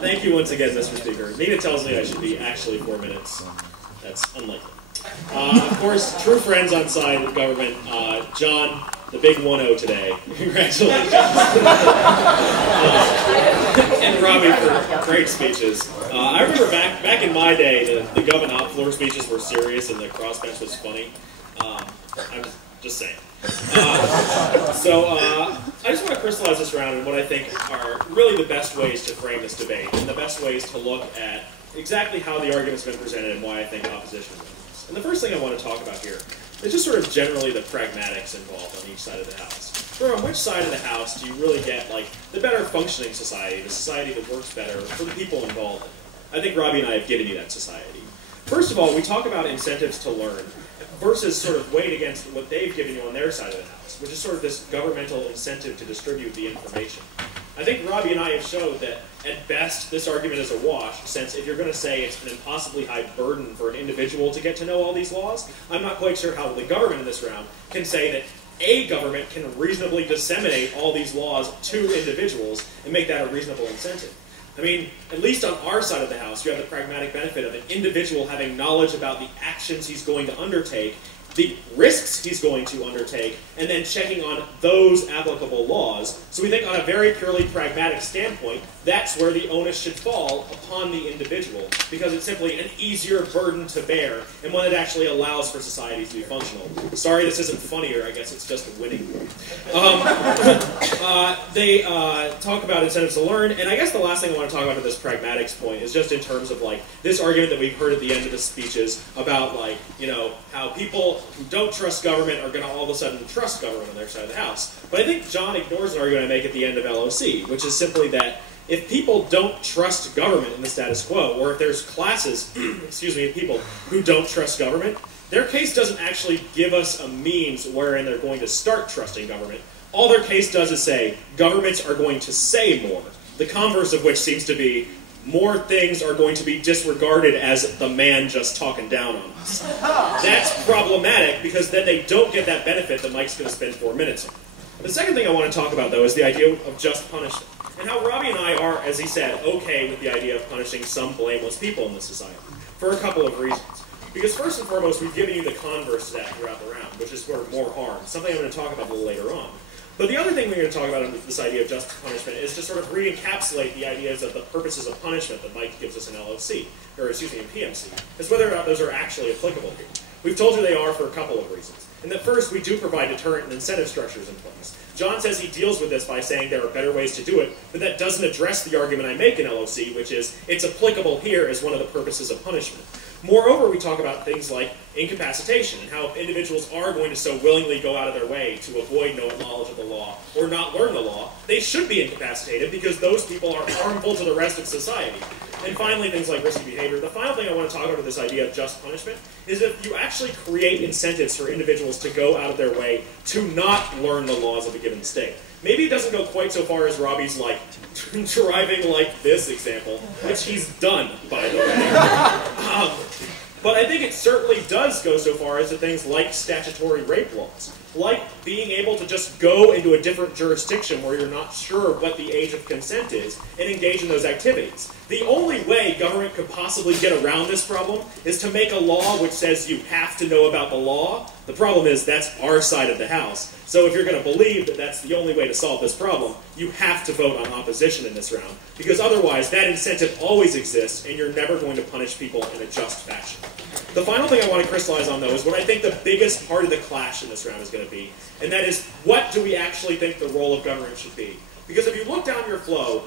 Thank you once again, Mr. Speaker. Nina tells me I should be actually 4 minutes. That's unlikely. Of course, true friends on side with government, John, the big 1-0 today. Congratulations. And Robbie for great speeches. I remember back in my day, the government floor speeches were serious and the crossbench was funny. I was just saying. I just want to crystallize this around in what I think are really the best ways to frame this debate and the best ways to look at exactly how the argument's been presented and why I think opposition wins. And the first thing I want to talk about here is just sort of generally the pragmatics involved on each side of the house. So on which side of the house do you really get like the better functioning society, the society that works better for the people involved in it? I think Robbie and I have given you that society. First of all, we talk about incentives to learn versus sort of weighed against what they've given you on their side of the house, which is sort of this governmental incentive to distribute the information. I think Robbie and I have showed that, at best, this argument is a wash, since if you're going to say it's an impossibly high burden for an individual to get to know all these laws, I'm not quite sure how the government in this round can say that a government can reasonably disseminate all these laws to individuals and make that a reasonable incentive. I mean, at least on our side of the house, you have the pragmatic benefit of an individual having knowledge about the actions he's going to undertake, the risks he's going to undertake, and then checking on those applicable laws. So we think on a very purely pragmatic standpoint, that's where the onus should fall upon the individual, because it's simply an easier burden to bear, and one that actually allows for societies to be functional. Sorry this isn't funnier, I guess it's just winning. They talk about incentives to learn, and I guess the last thing I want to talk about at this pragmatics point is just in terms of like this argument that we've heard at the end of the speeches about like, you know, how people who don't trust government are going to all of a sudden trust government on their side of the house. But I think John ignores an argument I make at the end of LOC, which is simply that if people don't trust government in the status quo, or if there's classes, excuse me, of people who don't trust government, their case doesn't actually give us a means wherein they're going to start trusting government. All their case does is say, governments are going to say more, the converse of which seems to be, more things are going to be disregarded as the man just talking down on us. That's problematic because then they don't get that benefit that Mike's going to spend 4 minutes on. The second thing I want to talk about, though, is the idea of just punishment, and how Robbie and I are, as he said, okay with the idea of punishing some blameless people in this society, for a couple of reasons. Because first and foremost, we've given you the converse to that throughout the round, which is sort of more harm, something I'm going to talk about a little later on. But the other thing we're going to talk about in this idea of just punishment is to sort of re-encapsulate the ideas of the purposes of punishment that Mike gives us in LOC, or excuse me, in PMC, as whether or not those are actually applicable here. We've told you they are for a couple of reasons. And that first, we do provide deterrent and incentive structures in place. John says he deals with this by saying there are better ways to do it, but that doesn't address the argument I make in LOC, which is it's applicable here as one of the purposes of punishment. Moreover, we talk about things like incapacitation and how individuals are going to so willingly go out of their way to avoid knowledge of the law or not learn the law, they should be incapacitated because those people are harmful to the rest of society. And finally, things like risky behavior. The final thing I want to talk about with this idea of just punishment is if you actually create incentives for individuals to go out of their way to not learn the laws of a given state. Maybe it doesn't go quite so far as Robbie's like driving like this example, which he's done, by the way. But I think it certainly does go so far as to things like statutory rape laws, like being able to just go into a different jurisdiction where you're not sure what the age of consent is and engage in those activities. The only way government could possibly get around this problem is to make a law which says you have to know about the law. The problem is that's our side of the house. So if you're going to believe that that's the only way to solve this problem, you have to vote on opposition in this round, because otherwise that incentive always exists and you're never going to punish people in a just fashion. The final thing I want to crystallize on, though, is what I think the biggest part of the clash in this round is going to be, and that is, what do we actually think the role of government should be? Because if you look down your flow,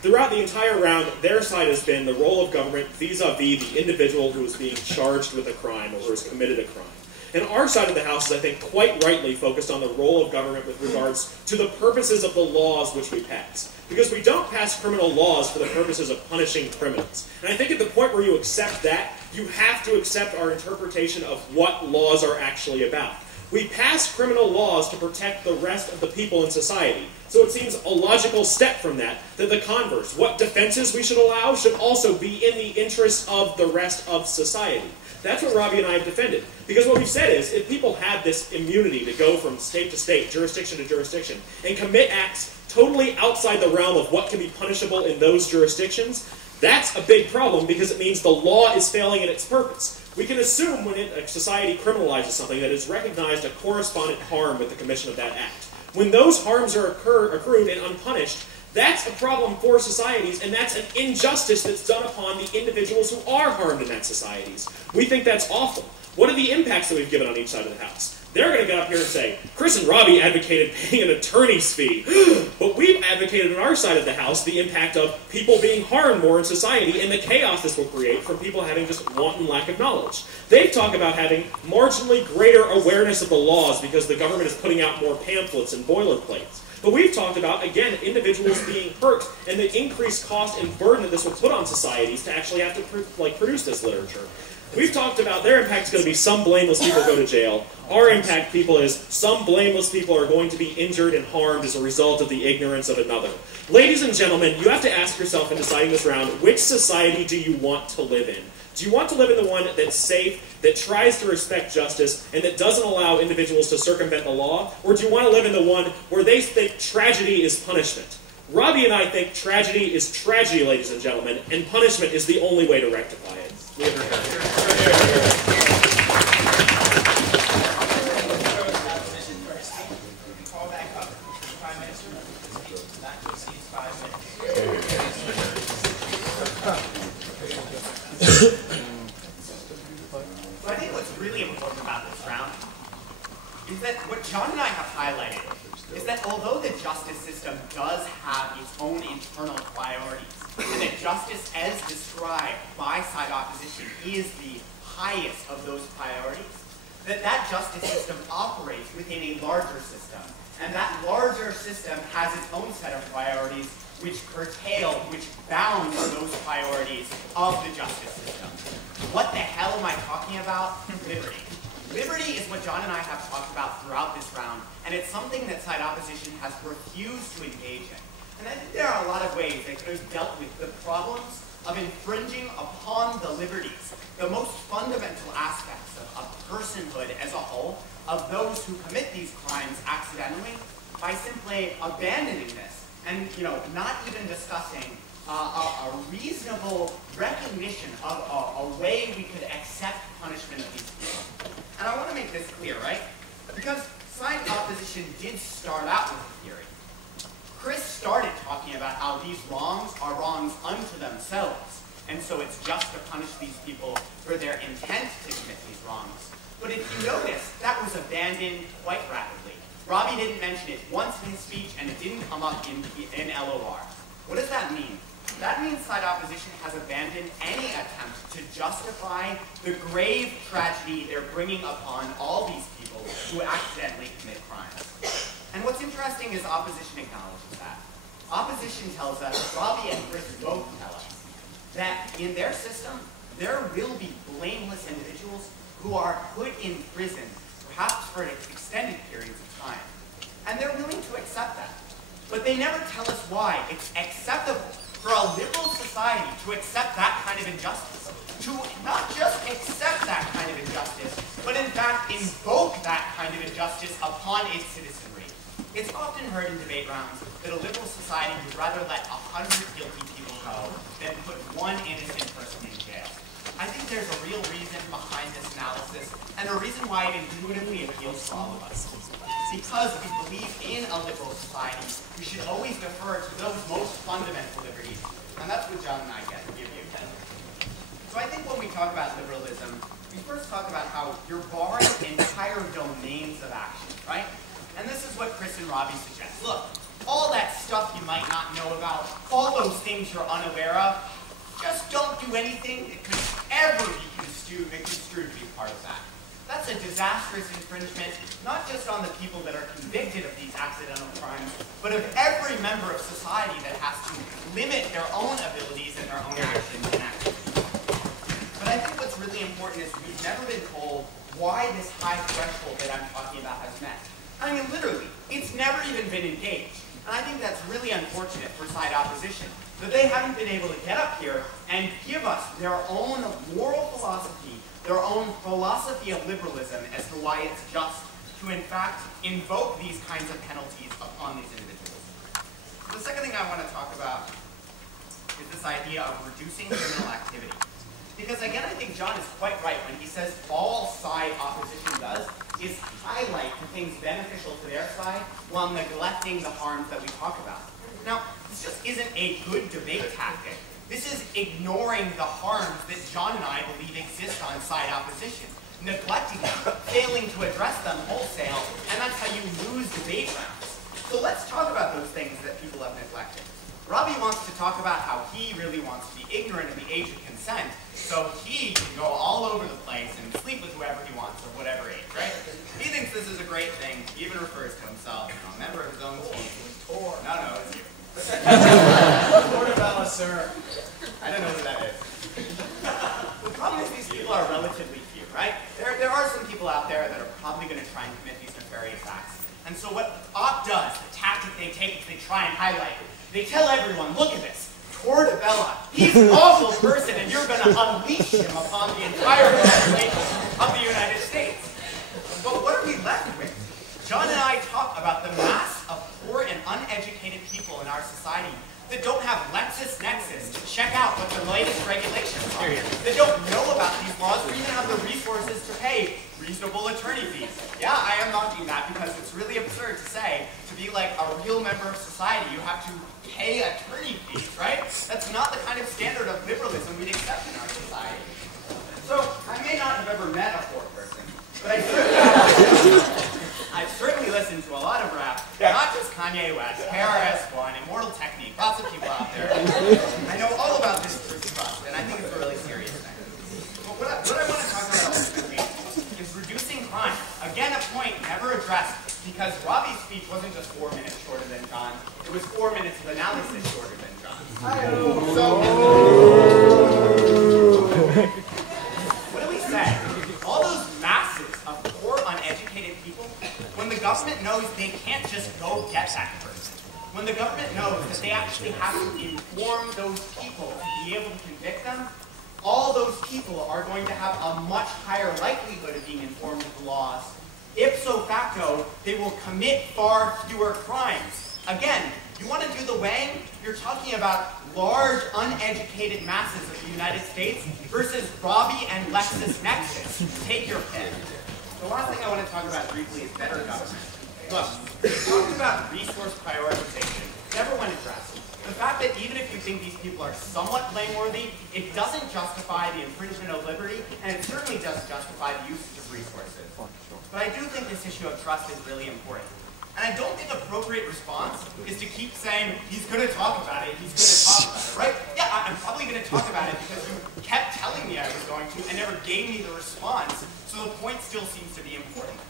throughout the entire round, their side has been the role of government vis-a-vis the individual who is being charged with a crime or who has committed a crime. And our side of the house is, I think, quite rightly focused on the role of government with regards to the purposes of the laws which we pass. Because we don't pass criminal laws for the purposes of punishing criminals. And I think at the point where you accept that, you have to accept our interpretation of what laws are actually about. We pass criminal laws to protect the rest of the people in society. So it seems a logical step from that the converse, what defenses we should allow, should also be in the interests of the rest of society. That's what Robbie and I have defended. Because what we've said is, if people have this immunity to go from state to state, jurisdiction to jurisdiction, and commit acts totally outside the realm of what can be punishable in those jurisdictions, that's a big problem because it means the law is failing in its purpose. We can assume when a society criminalizes something that it's recognized a correspondent harm with the commission of that act. When those harms are accrued and unpunished, that's a problem for societies, and that's an injustice that's done upon the individuals who are harmed in that societies. We think that's awful. What are the impacts that we've given on each side of the house? They're going to get up here and say, Chris and Robbie advocated paying an attorney's fee, but we've advocated on our side of the house the impact of people being harmed more in society and the chaos this will create from people having just wanton lack of knowledge. They've talked about having marginally greater awareness of the laws because the government is putting out more pamphlets and boilerplates. But we've talked about, again, individuals being hurt and the increased cost and burden that this will put on societies to actually have to produce this literature. We've talked about their impact is going to be some blameless people go to jail. Our impact, people, is some blameless people are going to be injured and harmed as a result of the ignorance of another. Ladies and gentlemen, you have to ask yourself in deciding this round, which society do you want to live in? Do you want to live in the one that's safe, that tries to respect justice, and that doesn't allow individuals to circumvent the law? Or do you want to live in the one where they think tragedy is punishment? Robbie and I think tragedy is tragedy, ladies and gentlemen, and punishment is the only way to rectify it. So I think what's really important about this round is that what John and I have highlighted is that although the justice system does have its own internal priorities, and that justice as described by side opposition is the highest of those priorities, that justice system operates within a larger system. And that larger system has its own set of priorities which curtail, which bound those priorities of the justice system. What the hell am I talking about? Liberty. Liberty is what John and I have talked about throughout this round, and it's something that side opposition has refused to engage in. And I think there are a lot of ways they could have dealt with the problems of infringing upon the liberties, the most fundamental aspects of personhood as a whole, of those who commit these crimes accidentally, by simply abandoning this and not even discussing a reasonable recognition of a way we could accept punishment of these people. And I want to make this clear, right? Because side opposition did start out with a theory. Chris started talking about how these wrongs are wrongs unto themselves, and so it's just to punish these people for their intent to commit these wrongs. But if you notice, that was abandoned quite rapidly. Robbie didn't mention it once in his speech, and it didn't come up in LOR. What does that mean? That means side opposition has abandoned any attempt to justify the grave tragedy they're bringing upon all these people who accidentally commit crimes. And what's interesting is opposition acknowledges that. Opposition tells us, Robbie and Chris both tell us, that in their system, there will be blameless individuals who are put in prison, perhaps for extended periods of time. And they're willing to accept that. But they never tell us why it's acceptable for a liberal society to accept that kind of injustice. To not just accept that kind of injustice, but in fact invoke that kind of injustice upon its citizenry. It's often heard in debate rounds that a liberal society would rather let 100 guilty people go than put one innocent person in jail. I think there's a real reason behind this analysis, and a reason why it intuitively appeals to all of us. Because we believe in a liberal society, we should always defer to those most fundamental liberties. And that's what John and I give you. So I think when we talk about liberalism, we first talk about how you're barring entire domains of action, right? And this is what Chris and Robbie suggest. Look, all that stuff you might not know about, all those things you're unaware of, just don't do anything that could ever be construed to be part of that. That's a disastrous infringement, not just on the people that are convicted of these accidental crimes, but of every member of society that has to limit their own abilities and their own actions and activities. But I think what's really important is we've never been told why this high threshold that I'm talking about has met. I mean, literally, it's never even been engaged. And I think that's really unfortunate for side opposition, that they haven't been able to get up here and give us their own moral philosophy, their own philosophy of liberalism as to why it's just to, in fact, invoke these kinds of penalties upon these individuals. The second thing I want to talk about is this idea of reducing criminal activity. Because again, I think John is quite right when he says all side opposition does is highlight the things beneficial to their side while neglecting the harms that we talk about. Now, this just isn't a good debate tactic. This is ignoring the harms that John and I believe exist on side opposition, neglecting them, failing to address them wholesale, and that's how you lose debate rounds. So let's talk about those things that people have neglected. Robbie wants to talk about how he really wants to be ignorant of the age of consent, so he can go all over the place and sleep with whoever he wants of whatever age, right? He thinks this is a great thing. He even refers to himself as a member of his own team. No, it's you. Portobello, sir. I don't know who that is. The problem is these people are relatively few, right? There are some people out there that are probably going to try and commit these nefarious acts. And so what OP does, the tactic they take is they try and highlight it. They tell everyone, look at this, Portobello, he's an awful person and you're going to unleash him upon the entire population of the United States. But what are we left with? John and I talk about the mass of poor and uneducated people in our society that don't have LexisNexis to check out what the latest regulations are, that don't know about these laws or even have the resources to pay reasonable attorney fees. Yeah, I am not doing that because it's really absurd to say, to be like a real member of society, you have to pay attorney fees, right? That's not the kind of standard of liberalism we'd accept in our society. So, I may not have ever met a poor person, but I've certainly listened to a lot of rap, not just Kanye West, KRS-One, Immortal Technique, lots of people out there. I know all about this trust, and I think it's a really serious thing. But what I want to talk about ultimately is reducing crime. Again, a point never addressed, because Robbie's speech wasn't just 4 minutes shorter than John, it was 4 minutes of analysis shorter than John. What do we say? All those masses of poor, uneducated people, when the government knows they can't just go get that person, when the government knows that they actually have to inform those people to be able to convict them, all those people are going to have a much higher likelihood of being informed of the laws. Ipso facto, they will commit far fewer crimes. Again, you want to do the weighing? You're talking about large, uneducated masses of the United States versus Robbie and LexisNexis. Take your pick. The last thing I want to talk about briefly is better government. Look, talking about resource prioritization never went addressed. The fact that even if you think these people are somewhat blameworthy, it doesn't justify the infringement of liberty, and it certainly doesn't justify the usage of resources. But I do think this issue of trust is really important. And I don't think appropriate response is to keep saying, he's going to talk about it, he's going to talk about it, right? Yeah, I'm probably going to talk about it because you kept telling me I was going to and never gave me the response, so the point still seems to be important.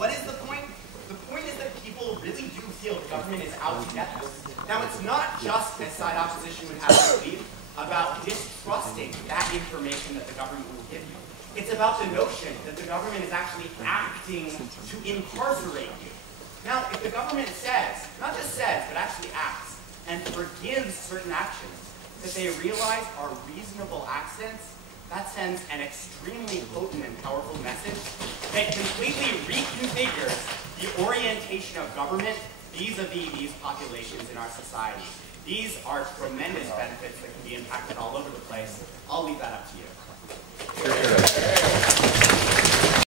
What is the point? The point is that people really do feel government is out to get them. Now, it's not just, as side opposition would have us believe, about distrusting that information that the government will give you. It's about the notion that the government is actually acting to incarcerate you. Now, if the government says, not just says, but actually acts, and forgives certain actions that they realize are reasonable accidents, that sends an extremely potent and powerful message that completely reconfigures the orientation of government vis-a-vis these populations in our society. These are tremendous benefits that can be impacted all over the place. I'll leave that up to you.